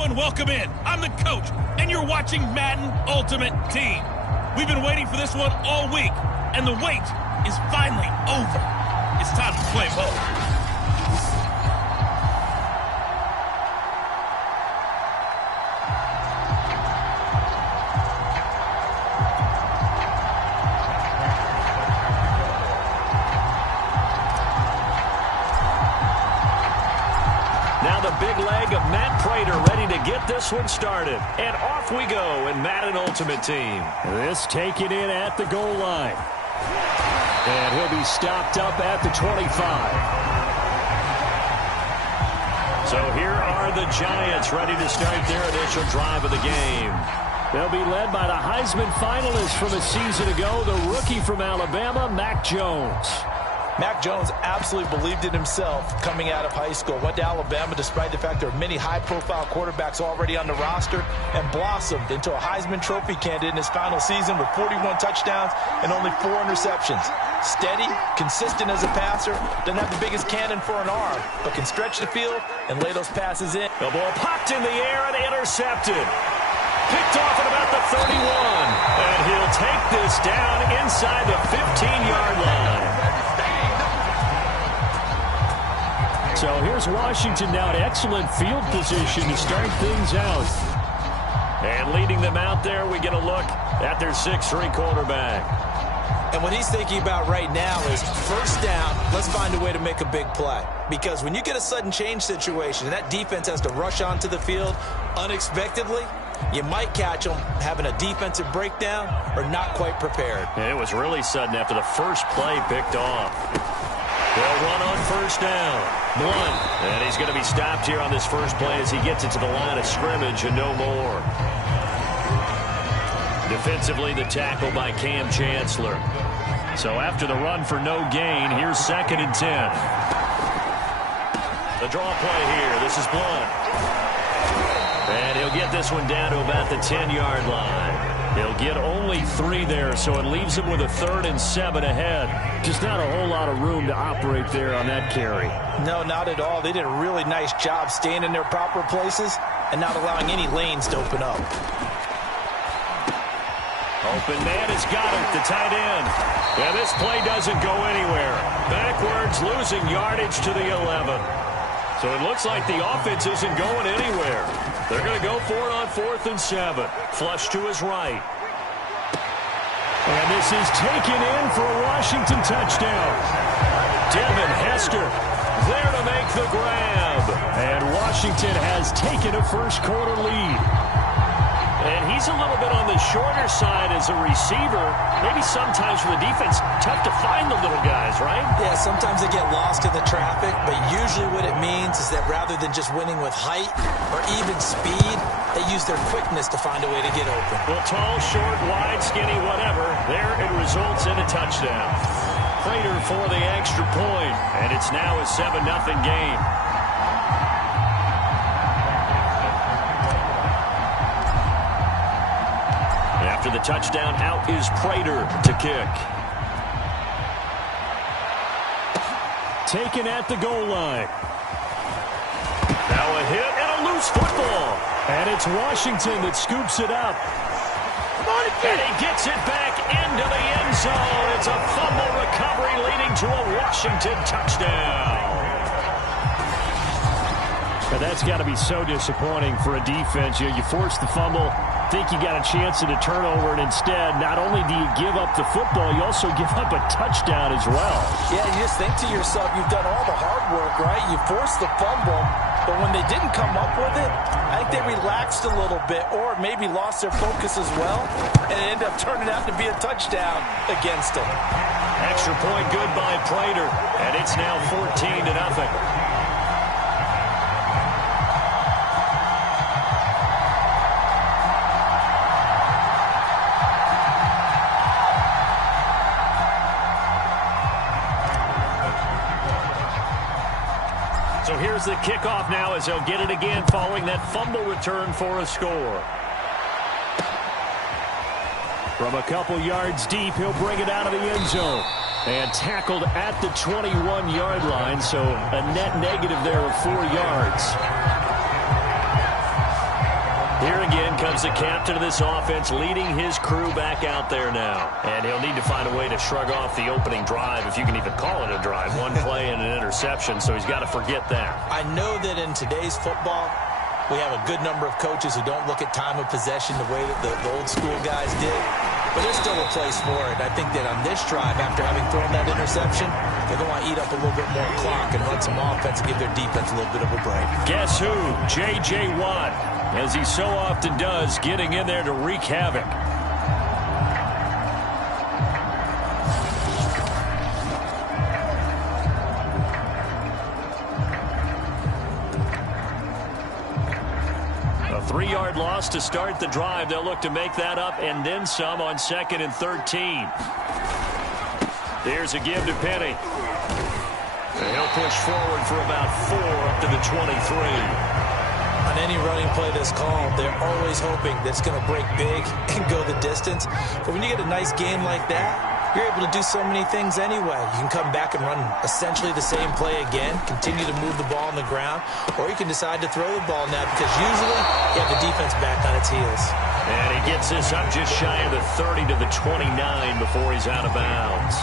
Hello and welcome in. I'm the coach, and you're watching Madden Ultimate Team. We've been waiting for this one all week, and the wait is finally over. It's time to play ball. Big leg of Matt Prater ready to get this one started. And off we go in Madden Ultimate Team. This taken in at the goal line. And he'll be stopped up at the 25. So here are the Giants ready to start their initial drive of the game. They'll be led by the Heisman finalist from a season ago, the rookie from Alabama, Mac Jones. Mac Jones absolutely believed in himself coming out of high school. Went to Alabama despite the fact there are many high-profile quarterbacks already on the roster and blossomed into a Heisman Trophy candidate in his final season with 41 touchdowns and only 4 interceptions. Steady, consistent as a passer, doesn't have the biggest cannon for an arm, but can stretch the field and lay those passes in. The ball popped in the air and intercepted. Picked off at about the 31. And he'll take this down inside the 15-yard line. So here's Washington now in excellent field position to start things out. And leading them out there, we get a look at their 6'3" quarterback. And what he's thinking about right now is first down, let's find a way to make a big play. Because when you get a sudden change situation and that defense has to rush onto the field unexpectedly, you might catch them having a defensive breakdown or not quite prepared. And it was really sudden after the first play picked off. They'll run on first down. Blunt. And he's going to be stopped here on this first play as he gets it to the line of scrimmage and no more. Defensively, the tackle by Cam Chancellor. So after the run for no gain, here's 2nd and 10. The draw play here. This is Blunt. And he'll get this one down to about the 10-yard line. He'll get only 3 there, so it leaves him with a 3rd and 7 ahead. Just not a whole lot of room to operate there on that carry. No, not at all. They did a really nice job staying in their proper places and not allowing any lanes to open up. Open man has got it, the tight end. Yeah, this play doesn't go anywhere. Backwards, losing yardage to the 11. So it looks like the offense isn't going anywhere. They're going to go for it on 4th and 7. Flush to his right. And this is taken in for a Washington touchdown. Devin Hester there to make the grab. And Washington has taken a first-quarter lead. And he's a little bit on the shorter side as a receiver. Maybe sometimes for the defense, tough to find the little guys, right? Yeah, sometimes they get lost in the traffic, but usually what it means is that rather than just winning with height or even speed, they use their quickness to find a way to get open. Well, tall, short, wide, skinny, whatever, there it results in a touchdown. Prater for the extra point, and it's now a 7-0 game. After the touchdown, out is Prater to kick. Taken at the goal line. Now a hit and a loose football. And it's Washington that scoops it up. And he gets it back into the end zone. It's a fumble recovery leading to a Washington touchdown. But that's got to be so disappointing for a defense. You force the fumble, think you got a chance at a turnover, and instead, not only do you give up the football, you also give up a touchdown as well. Yeah, you just think to yourself, you've done all the hard work, right? You forced the fumble, but when they didn't come up with it, I think they relaxed a little bit or maybe lost their focus as well, and it ended up turning out to be a touchdown against them. Extra point good by Prater, and it's now 14-0. So here's the kickoff now as they'll get it again following that fumble return for a score. From a couple yards deep, he'll bring it out of the end zone. And tackled at the 21-yard line, so a net negative there of 4 yards. Here again comes the captain of this offense leading his crew back out there now. And he'll need to find a way to shrug off the opening drive, if you can even call it a drive. One play and an interception, so he's got to forget that. I know that in today's football, we have a good number of coaches who don't look at time of possession the way that the old school guys did. But there's still a place for it. I think that on this drive, after having thrown that interception, they're going to want to eat up a little bit more clock and run some offense and give their defense a little bit of a break. Guess who? J.J. Watt, as he so often does, getting in there to wreak havoc. A 3-yard loss to start the drive. They'll look to make that up and then some on 2nd and 13. There's a give to Penny. And he'll push forward for about 4 up to the 23. On any running play that's called, they're always hoping that it's going to break big and go the distance. But when you get a nice game like that, you're able to do so many things anyway. You can come back and run essentially the same play again, continue to move the ball on the ground, or you can decide to throw the ball now because usually you have the defense back on its heels. And he gets this up just shy of the 30 to the 29 before he's out of bounds.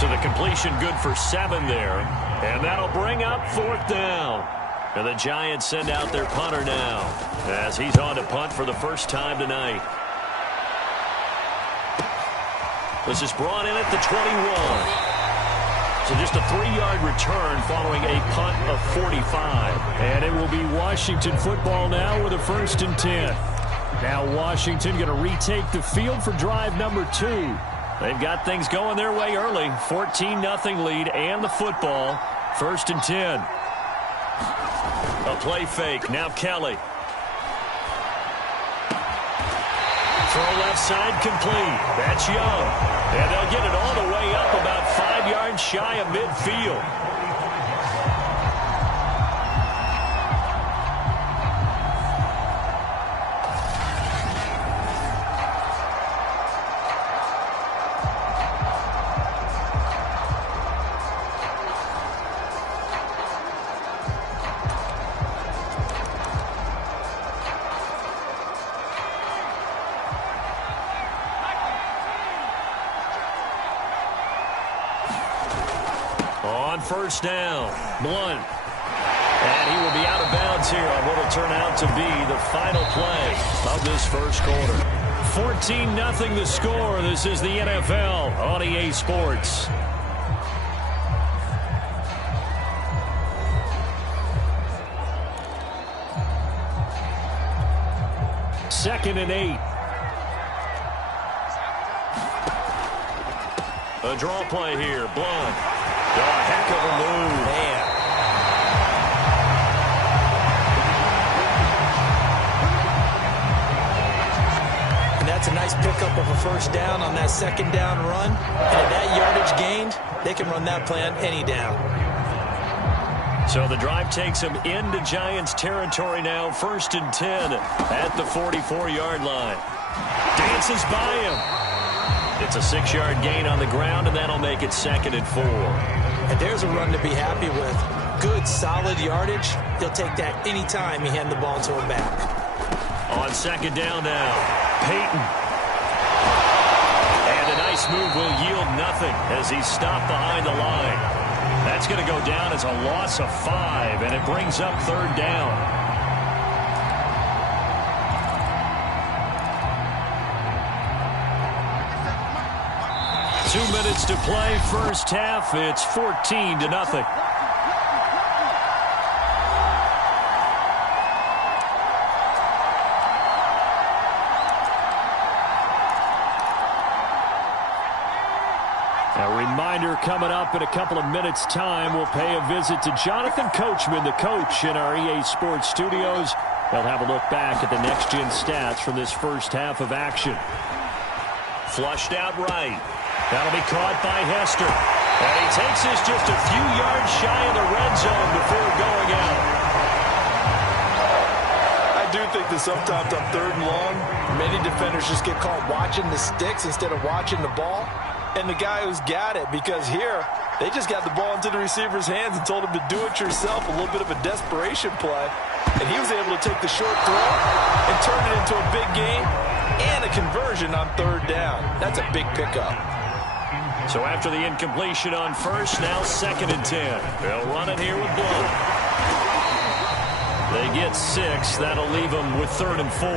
So the completion good for 7 there, and that'll bring up 4th down. And the Giants send out their punter now as he's on to punt for the first time tonight. This is brought in at the 21. So just a 3-yard return following a punt of 45. And it will be Washington football now with a 1st and 10. Now Washington going to retake the field for drive number 2. They've got things going their way early. 14-0 lead and the football. 1st and 10. A play fake. Now Kelly. Throw left side complete. That's Young. And they'll get it all the way up about 5 yards shy of midfield. On 1st down, Blunt. And he will be out of bounds here on what will turn out to be the final play of this first quarter. 14-0 the score. This is the NFL on EA Sports. Second and 8. A draw play here, Blunt. A heck of a move. Man. And that's a nice pickup of a 1st down on that 2nd down run. And at that yardage gained, they can run that play on any down. So the drive takes him into Giants territory now. 1st and 10 at the 44-yard line. Dances by him. It's a 6-yard gain on the ground, and that'll make it 2nd and 4. And there's a run to be happy with. Good, solid yardage. He'll take that any time you hand the ball to him back. On 2nd down now, Peyton. And a nice move will yield nothing as he's stopped behind the line. That's going to go down as a loss of 5, and it brings up 3rd down. 2 minutes to play, first half. It's 14-0. A reminder coming up in a couple of minutes' time. We'll pay a visit to Jonathan Coachman, the coach in our EA Sports studios. They'll have a look back at the next-gen stats from this first half of action. Flushed out right. That'll be caught by Hester. And he takes this just a few yards shy of the red zone before going out. I do think that sometimes on 3rd and long, many defenders just get caught watching the sticks instead of watching the ball. And the guy who's got it, because here, they just got the ball into the receiver's hands and told him to do it yourself, a little bit of a desperation play. And he was able to take the short throw and turn it into a big gain and a conversion on third down. That's a big pickup. So after the incompletion on first, now 2nd and 10. They'll run it here with Blunt. They get 6. That'll leave them with 3rd and 4.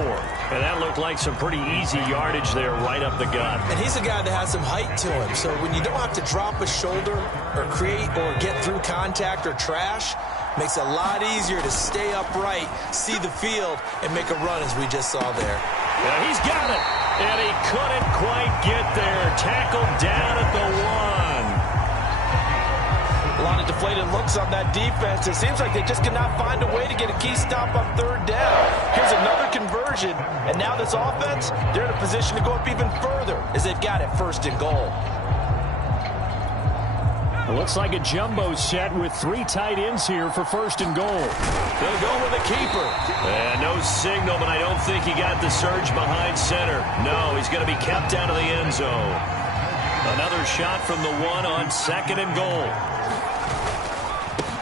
And that looked like some pretty easy yardage there right up the gut. And he's a guy that has some height to him. So when you don't have to drop a shoulder or create or get through contact or trash, makes it a lot easier to stay upright, see the field, and make a run as we just saw there. Yeah, he's got it. And he couldn't quite get there. Tackled down at the 1. A lot of deflated looks on that defense. It seems like they just cannot find a way to get a key stop on third down. Here's another conversion. And now this offense, they're in a position to go up even further as they've got it 1st and goal. It looks like a jumbo set with 3 tight ends here for 1st and goal. They'll go with a keeper. And no signal, but I don't think he got the surge behind center. No, he's going to be kept out of the end zone. Another shot from the 1 on 2nd and goal.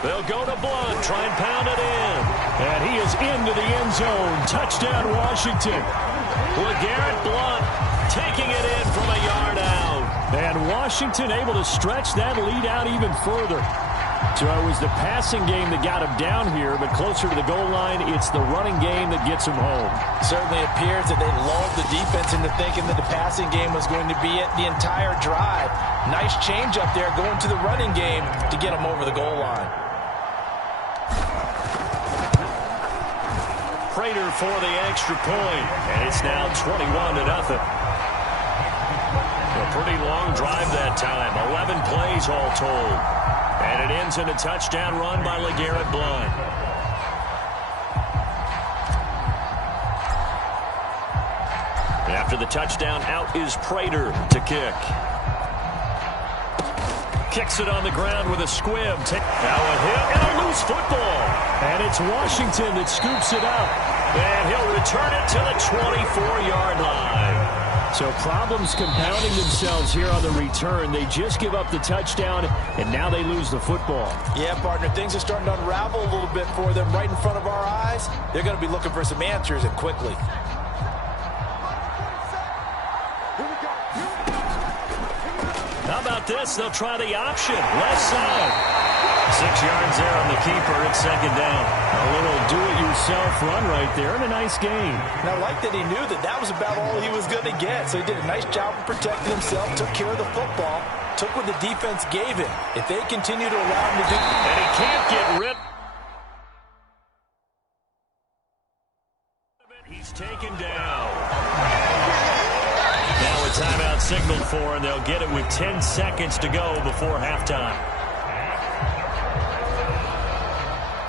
They'll go to Blunt, try and pound it in. And he is into the end zone. Touchdown, Washington. LeGarrette Blunt taking it in from a yard out. And Washington able to stretch that lead out even further. So it was the passing game that got him down here, but closer to the goal line, it's the running game that gets him home. Certainly appears that they lulled the defense into thinking that the passing game was going to be it the entire drive. Nice change up there going to the running game to get them over the goal line. Prater for the extra point, and it's now 21-0. A pretty long drive that time, 11 plays all told. And it ends in a touchdown run by LeGarrette Blunt. After the touchdown, out is Prater to kick. Kicks it on the ground with a squib. Now a hit and a loose football. And it's Washington that scoops it up. And he'll return it to the 24-yard line. So problems compounding themselves here on the return. They just give up the touchdown, and now they lose the football. Yeah, partner, things are starting to unravel a little bit for them right in front of our eyes. They're going to be looking for some answers, and quickly. How about this? They'll try the option. Left side. 6 yards there on the keeper. It's 2nd down. A little do-it-yourself run right there and a nice gain. And I like that he knew that that was about all he was going to get. So he did a nice job of protecting himself, took care of the football, took what the defense gave him. If they continue to allow him to do... And he can't get rid... He's taken down. Now a timeout signaled for, and they'll get it with 10 seconds to go before halftime.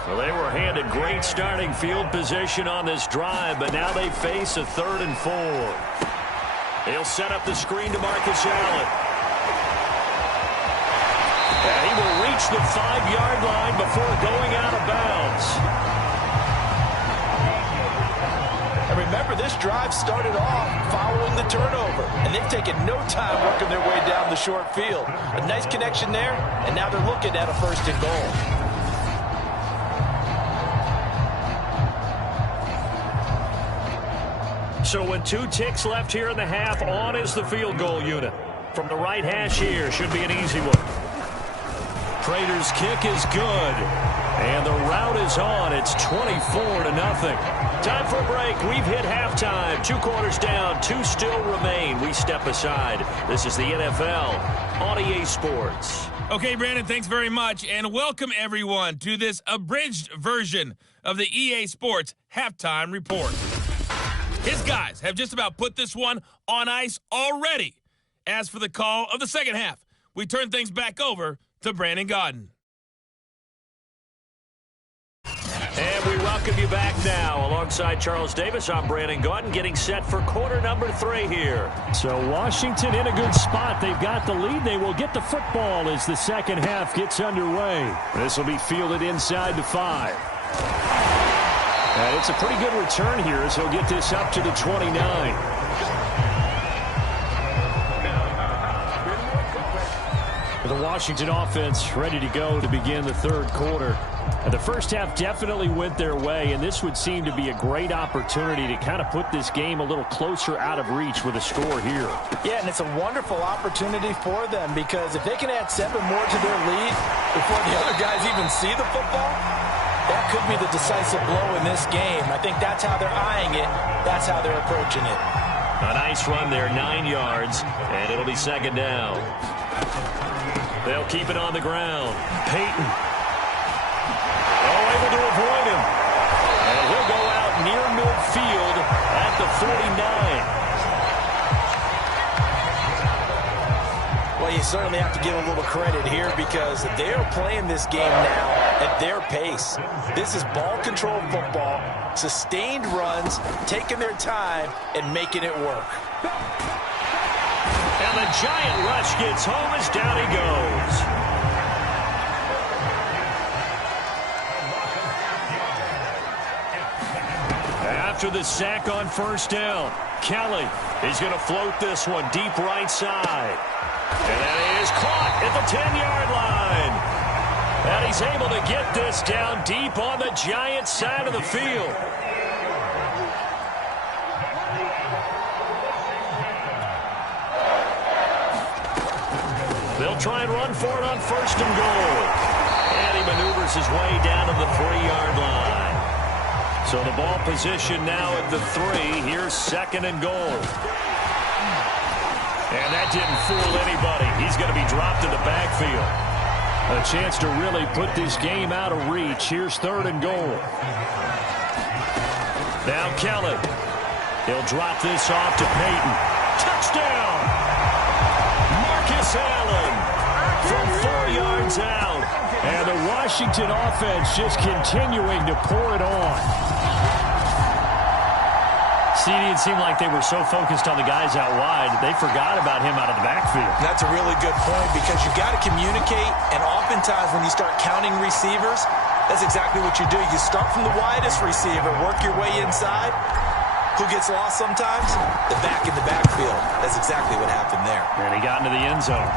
Well, they were handed great starting field position on this drive, but now they face a 3rd and 4. They'll set up the screen to Marcus Allen. And he will reach the 5-yard line before going out of bounds. And remember, this drive started off following the turnover, and they've taken no time working their way down the short field. A nice connection there, and now they're looking at a 1st and goal. So with 2 ticks left here in the half, on is the field goal unit. From the right hash here, should be an easy one. Prater's kick is good. And the route is on. It's 24-0. Time for a break. We've hit halftime. 2 quarters down. 2 still remain. We step aside. This is the NFL on EA Sports. Okay, Brandon, thanks very much. And welcome, everyone, to this abridged version of the EA Sports Halftime Report. His guys have just about put this one on ice already. As for the call of the second half, we turn things back over to Brandon Gaudin. And we welcome you back now. Alongside Charles Davis, I'm Brandon Gaudin, getting set for quarter number 3 here. So Washington in a good spot. They've got the lead. They will get the football as the second half gets underway. This will be fielded inside the 5. And it's a pretty good return here as he'll get this up to the 29. The Washington offense ready to go to begin the 3rd quarter. The first half definitely went their way, and this would seem to be a great opportunity to kind of put this game a little closer out of reach with a score here. Yeah, and it's a wonderful opportunity for them because if they can add 7 more to their lead before the other guys even see the football, that could be the decisive blow in this game. I think that's how they're eyeing it. That's how they're approaching it. A nice run there, 9 yards, and it'll be second down. They'll keep it on the ground. Peyton. Oh, able to avoid him. And he'll go out near midfield at the 49. Well, you certainly have to give a little credit here because they are playing this game now at their pace. This is ball control football, sustained runs, taking their time, and making it work. And the giant rush gets home as down he goes. After the sack on first down, Kelly is going to float this one deep right side. And that is caught at the 10-yard line. And he's able to get this down deep on the Giants side of the field. They'll try and run for it on first and goal. And he maneuvers his way down to the 3-yard line. So the ball position now at the 3. Here's second and goal. And that didn't fool anybody. He's going to be dropped in the backfield. A chance to really put this game out of reach. Here's third and goal. Now Kelly. He'll drop this off to Peyton. Touchdown! Marcus Allen from 4 yards out. And the Washington offense just continuing to pour it on. CD, it seemed like they were so focused on the guys out wide, they forgot about him out of the backfield. That's a really good point because you got to communicate, and oftentimes when you start counting receivers, that's exactly what you do. You start from the widest receiver, work your way inside. Who gets lost sometimes? The back in the backfield. That's exactly what happened there. And he got into the end zone.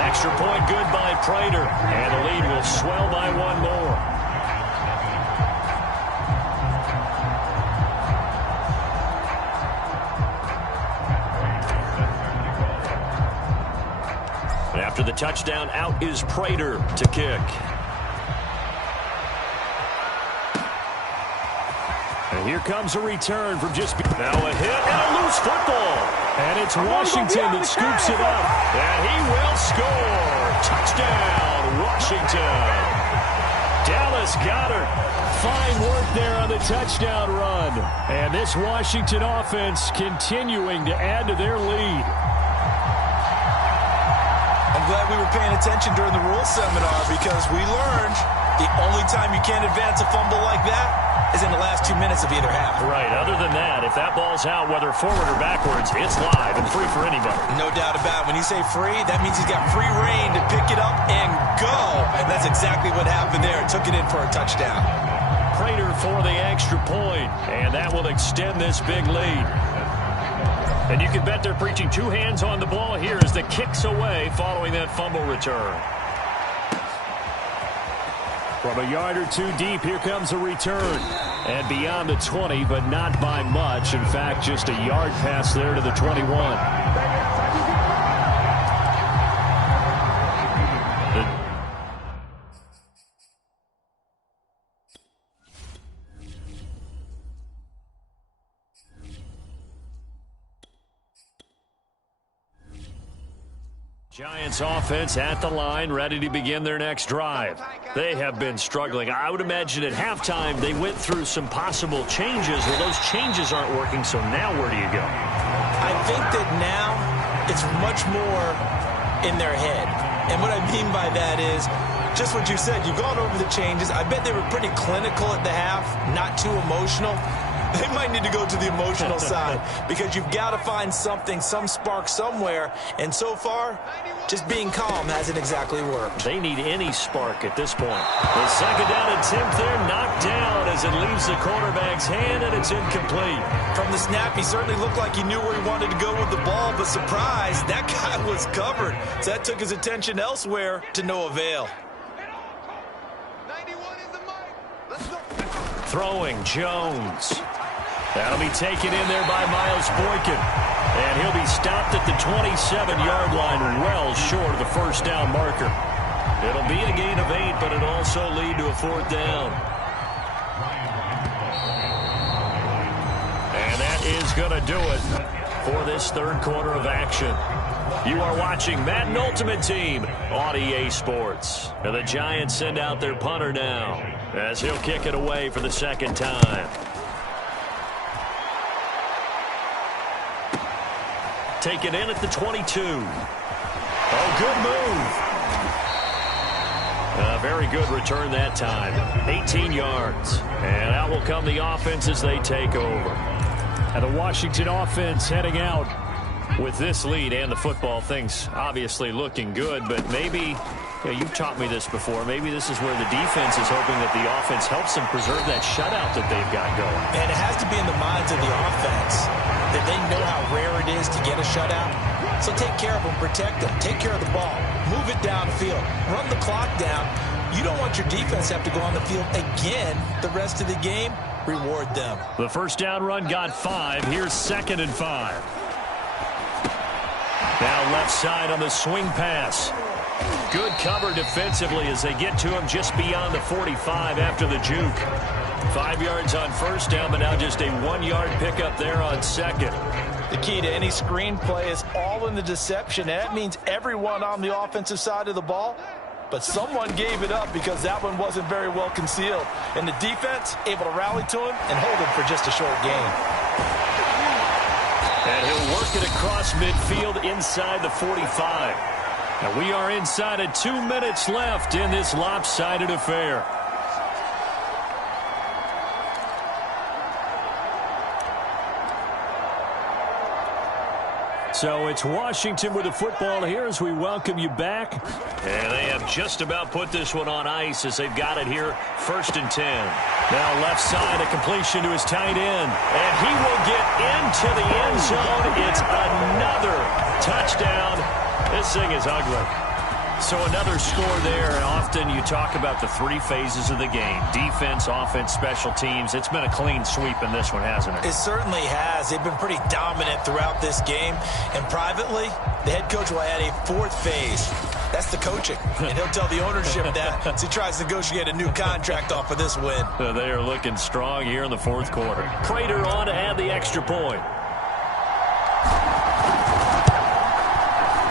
Extra point good by Prater, and the lead will swell by 1 more. After the touchdown, out is Prater to kick. And here comes a return from just... Now a hit and a loose football. And it's Washington that scoops it up. And he will score. Touchdown, Washington. Dallas Goedert. Fine work there on the touchdown run. And this Washington offense continuing to add to their lead. I'm glad we were paying attention during the rules seminar because we learned the only time you can't advance a fumble like that is in the last 2 minutes of either half. Right. Other than that, if that ball's out, whether forward or backwards, it's live and free for anybody. No doubt about it. When you say free, that means he's got free reign to pick it up and go. And that's exactly what happened there. Took it in for a touchdown. Prater for the extra point, and that will extend this big lead. And you can bet they're preaching 2 hands on the ball here as the kick's away following that fumble return. From a yard or 2 deep, here comes a return. And beyond the 20, but not by much. In fact, just a yard pass there to the 21. Giants offense at the line, ready to begin their next drive. They have been struggling. I would imagine at halftime they went through some possible changes. Well, those changes aren't working, so now where do you go? I think that now it's much more in their head. And what I mean by that is just what you said. You've gone over the changes. I bet they were pretty clinical at the half, not too emotional. They might need to go to the emotional side because you've got to find something, some spark somewhere. And so far, just being calm hasn't exactly worked. They need any spark at this point. The second down attempt there knocked down as it leaves the quarterback's hand, and it's incomplete. From the snap, he certainly looked like he knew where he wanted to go with the ball, but surprise, that guy was covered. So that took his attention elsewhere to no avail. 91 is the mark. Throwing, Jones. That'll be taken in there by Miles Boykin. And he'll be stopped at the 27-yard line, well short of the first down marker. It'll be a gain of 8, but it'll also lead to a 4th down. And that is going to do it for this third quarter of action. You are watching Madden Ultimate Team on EA Sports. And the Giants send out their punter now as he'll kick it away for the second time. Taken in at the 22. Oh, good move. A very good return that time. 18 yards. And out will come the offense as they take over. And the Washington offense heading out with this lead and the football, things obviously looking good, but maybe, you've taught me this before, maybe this is where the defense is hoping that the offense helps them preserve that shutout that they've got going. And it has to be in the minds of the offense that they know how rare it is to get a shutout. So take care of them, protect them, take care of the ball, move it downfield, run the clock down. You don't want your defense to have to go on the field again the rest of the game. Reward them. The first down run got 5. Here's 2nd and 5. Now left side on the swing pass. Good cover defensively as they get to him just beyond the 45 after the juke. 5 yards on first down, but now just a 1-yard pickup there on second. The key to any screen play is all in the deception. And that means everyone on the offensive side of the ball. But someone gave it up because that one wasn't very well concealed. And the defense able to rally to him and hold him for just a short gain. And he'll work it across midfield inside the 45. And we are inside of 2 minutes left in this lopsided affair. So it's Washington with the football here as we welcome you back. And they have just about put this one on ice as they've got it here, 1st and 10. Now left side, a completion to his tight end. And he will get into the end zone. It's another touchdown. This thing is ugly. So another score there, and often you talk about the 3 phases of the game. Defense, offense, special teams. It's been a clean sweep in this one, hasn't it? It certainly has. They've been pretty dominant throughout this game. And privately, the head coach will add a 4th phase. That's the coaching. And he'll tell the ownership that as he tries to negotiate a new contract off of this win. They are looking strong here in the 4th quarter. Prater on to add the extra point.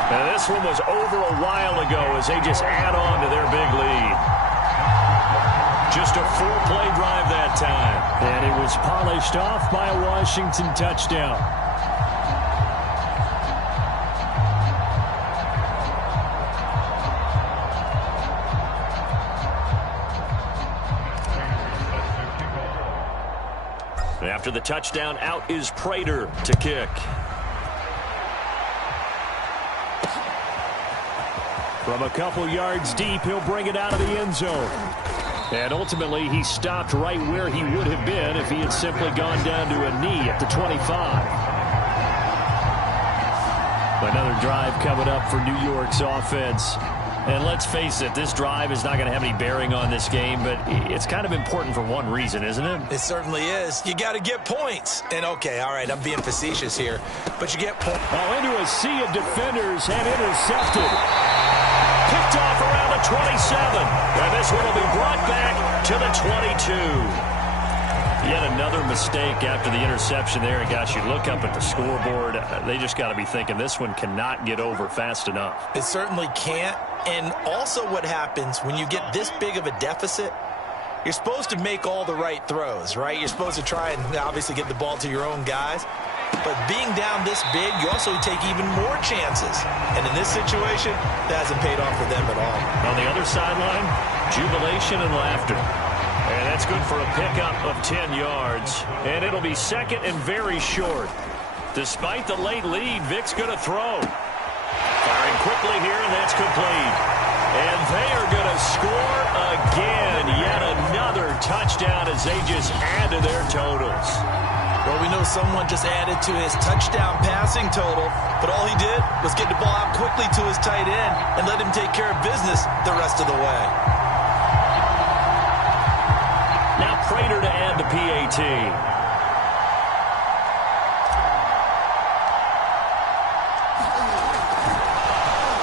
And this one was over a while ago as they just add on to their big lead. Just a 4-play drive that time. And it was polished off by a Washington touchdown. After the touchdown, out is Prater to kick. From a couple yards deep, he'll bring it out of the end zone. And ultimately, he stopped right where he would have been if he had simply gone down to a knee at the 25. Another drive coming up for New York's offense. And let's face it, this drive is not going to have any bearing on this game, but it's kind of important for one reason, isn't it? It certainly is. You got to get points. And, okay, all right, I'm being facetious here, but you get points. Oh, into a sea of defenders and intercepted. Picked off around the 27. And this one will be brought back to the 22. Yet another mistake after the interception there. And, gosh, you look up at the scoreboard, they just got to be thinking this one cannot get over fast enough. It certainly can't. And also what happens when you get this big of a deficit, you're supposed to make all the right throws, right? You're supposed to try and obviously get the ball to your own guys. But being down this big, you also take even more chances. And in this situation, that hasn't paid off for them at all. On the other sideline, jubilation and laughter. And that's good for a pickup of 10 yards. And it'll be second and very short. Despite the late lead, Vic's going to throw. Firing quickly here, and that's complete. And they are going to score again. Yet another touchdown as they just add to their totals. Well, we know someone just added to his touchdown passing total, but all he did was get the ball out quickly to his tight end and let him take care of business the rest of the way. Now Prater to add PAT.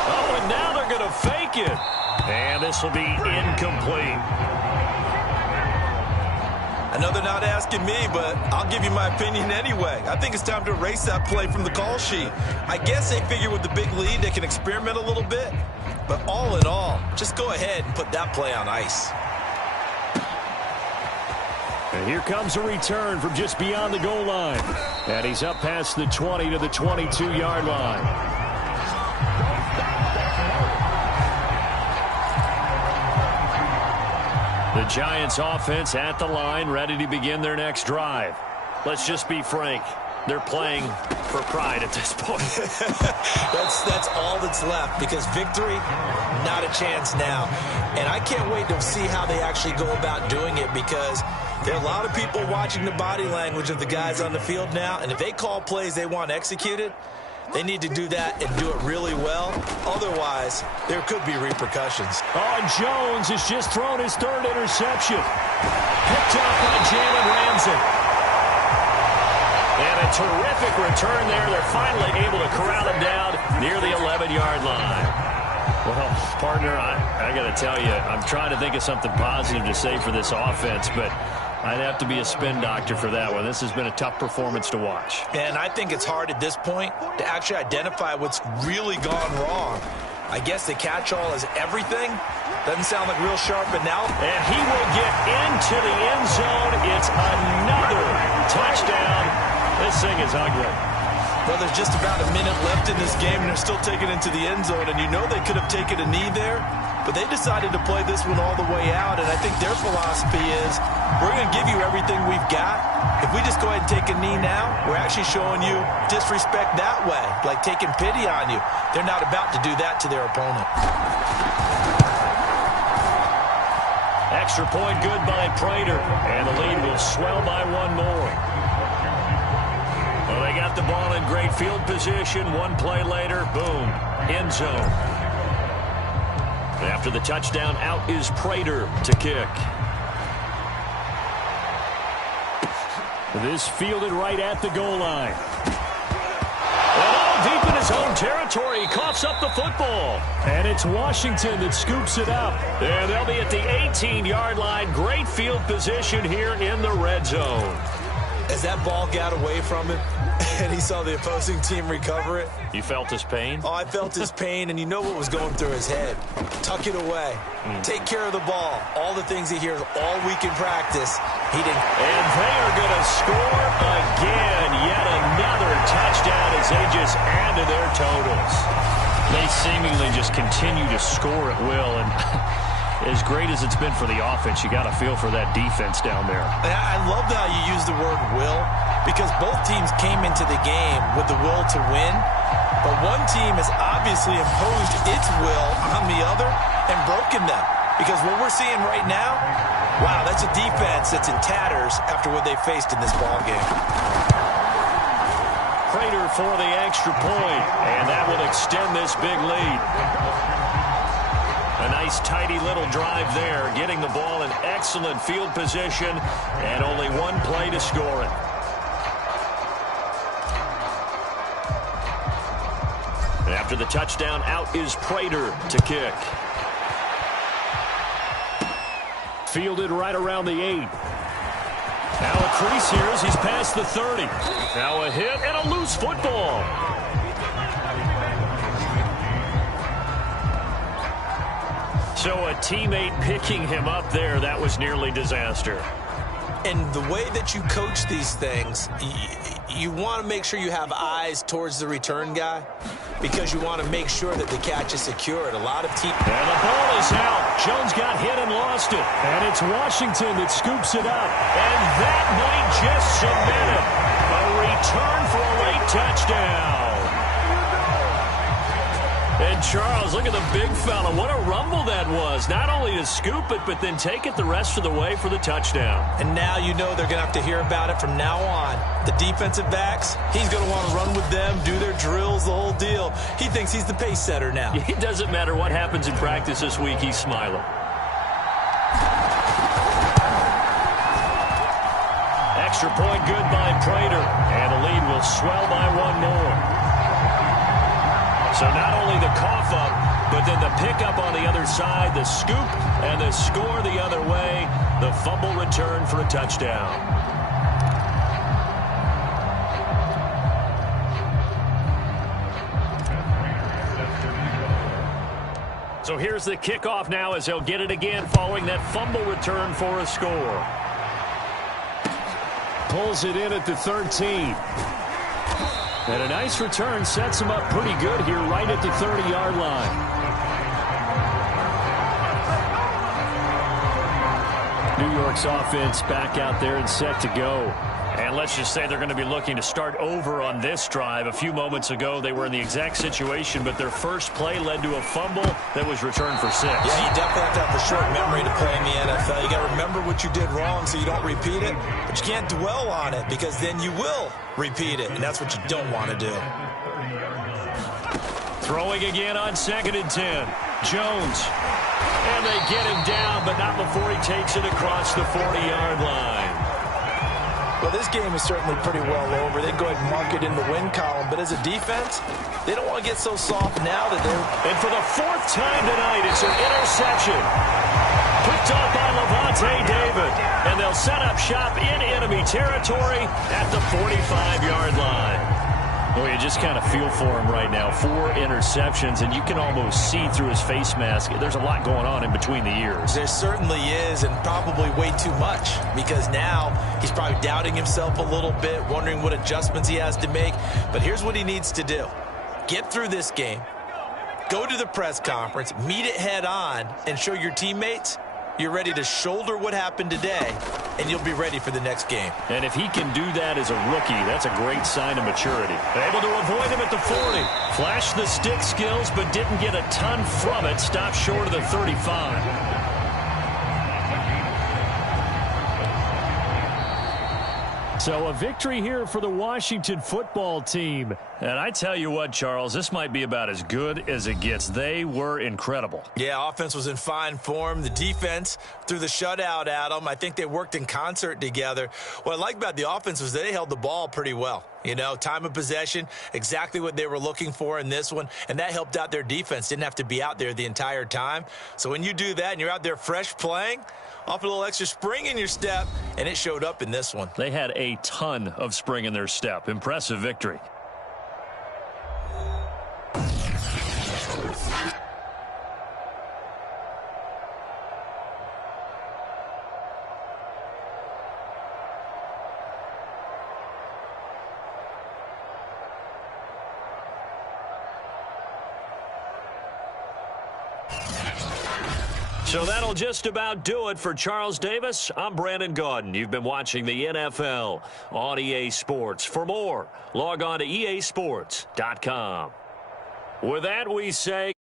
Oh, and now they're going to fake it. And this will be incomplete. I know they're not asking me, but I'll give you my opinion anyway. I think it's time to erase that play from the call sheet. I guess they figure with the big lead they can experiment a little bit. But all in all, just go ahead and put that play on ice. And here comes a return from just beyond the goal line. And he's up past the 20 to the 22-yard line. The Giants offense at the line, ready to begin their next drive. Let's just be frank. They're playing for pride at this point. That's all that's left, because victory, not a chance now. And I can't wait to see how they actually go about doing it, because there are a lot of people watching the body language of the guys on the field now, and if they call plays they want executed, they need to do that and do it really well. Otherwise, there could be repercussions. Oh, and Jones has just thrown his third interception. Picked up by Jalen Ramsey. And a terrific return there. They're finally able to corral him down near the 11-yard line. Well, partner, I got to tell you, I'm trying to think of something positive to say for this offense, but I'd have to be a spin doctor for that one. This has been a tough performance to watch. And I think it's hard at this point to actually identify what's really gone wrong. I guess the catch-all is everything. Doesn't sound like real sharp, but now. And he will get into the end zone. It's another touchdown. This thing is ugly. Well, there's just about a minute left in this game, and they're still taking it into the end zone. And you know they could have taken a knee there, but they decided to play this one all the way out. And I think their philosophy is, we're going to give you everything we've got. If we just go ahead and take a knee now, we're actually showing you disrespect that way, like taking pity on you. They're not about to do that to their opponent. Extra point good by Prater, and the lead will swell by one more. Well, they got the ball in great field position. One play later, boom, end zone. After the touchdown, out is Prater to kick. This fielded right at the goal line. And all deep in his own territory, he coughs up the football. And it's Washington that scoops it up. And they'll be at the 18-yard line. Great field position here in the red zone. As that ball got away from him and he saw the opposing team recover it. You felt his pain? Oh, I felt his pain, and you know what was going through his head. Tuck it away. Take care of the ball. All the things he hears all week in practice. He didn't. And they are going to score again. Yet another touchdown as they just add to their totals. They seemingly just continue to score at will, and as great as it's been for the offense, you got to feel for that defense down there. I love how you use the word will, because both teams came into the game with the will to win, but one team has obviously imposed its will on the other and broken them. Because what we're seeing right now, wow, that's a defense that's in tatters after what they faced in this ballgame. Prater for the extra point, and that will extend this big lead. A nice, tidy little drive there, getting the ball in excellent field position, and only one play to score it. After the touchdown, out is Prater to kick. Fielded right around the 8. Now a crease here as he's past the 30. Now a hit and a loose football. So a teammate picking him up there, that was nearly disaster. And the way that you coach these things, you want to make sure you have eyes towards the return guy, because you want to make sure that the catch is secured. A lot of teams. And the ball is out. Jones got hit and lost it. And it's Washington that scoops it up. And that might just cement it. A return for a late touchdown. And Charles, look at the big fella. What a rumble that was. Not only to scoop it, but then take it the rest of the way for the touchdown. And now you know they're going to have to hear about it from now on. The defensive backs, he's going to want to run with them, do their drills, the whole deal. He thinks he's the pace setter now. It doesn't matter what happens in practice this week, he's smiling. extra point good by Prater. And the lead will swell by one more. So not only the cough up, but then the pickup on the other side, the scoop, and the score the other way. The fumble return for a touchdown. So here's the kickoff now as they'll get it again following that fumble return for a score. Pulls it in at the 13. And a nice return sets him up pretty good here right at the 30-yard line. New York's offense back out there and set to go. And let's just say they're going to be looking to start over on this drive. A few moments ago, they were in the exact situation, but their first play led to a fumble that was returned for 6. Yeah, you definitely have to have the short memory to play in the NFL. You got to remember what you did wrong so you don't repeat it, but you can't dwell on it because then you will repeat it, and that's what you don't want to do. Throwing again on 2nd and 10. Jones. And they get him down, but not before he takes it across the 40-yard line. Well, this game is certainly pretty well over. They go ahead and mark it in the win column. But as a defense, they don't want to get so soft now that they're... And for the 4th time tonight, it's an interception. Picked off by Levante David. And they'll set up shop in enemy territory at the 45-yard line. Well, you just kind of feel for him right now. 4 interceptions, and you can almost see through his face mask. There's a lot going on in between the ears. There certainly is, and probably way too much, because now he's probably doubting himself a little bit, wondering what adjustments he has to make. But here's what he needs to do. Get through this game, go to the press conference, meet it head on, and show your teammates you're ready to shoulder what happened today, and you'll be ready for the next game. And if he can do that as a rookie, that's a great sign of maturity. Able to avoid him at the 40. Flashed the stick skills, but didn't get a ton from it. Stopped short of the 35. So a victory here for the Washington football team. And I tell you what, Charles, this might be about as good as it gets. They were incredible. Yeah, offense was in fine form. The defense threw the shutout at them. I think they worked in concert together. What I like about the offense was they held the ball pretty well. You know, time of possession, exactly what they were looking for in this one, and that helped out their defense. Didn't have to be out there the entire time. So when you do that and you're out there fresh playing, off a little extra spring in your step, and it showed up in this one. They had a ton of spring in their step. Impressive victory. So that'll just about do it for Charles Davis. I'm Brandon Gaudin. You've been watching the NFL on EA Sports. For more, log on to easports.com. With that, we say...